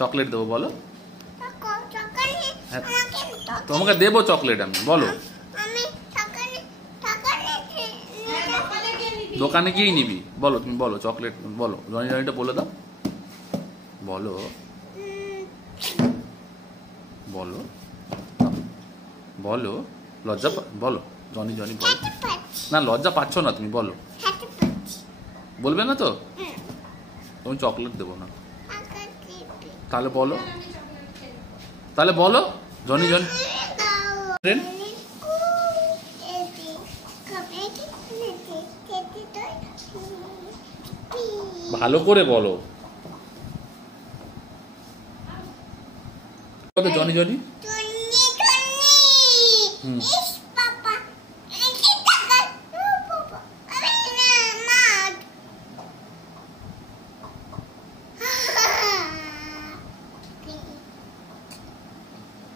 Chocolate দেবো বলো। তোমাকে দেবো চকলেট আমি, বলো। দোকানে গিয়েই নিবি, বলো তুমি, বলো চকলেট বলো, জনি জনিটা বলে দাও, বলো বলো বলো, লজ্জা বলো জনি জনি বলো না, লজ্জা পাচ্ছ না তুমি, বলো। বলবে না তো? তুমি চকলেট দেবো না, তাহলে বলো, তাহলে বলো জনি জনি। ভালো করে বলো জনি জনি।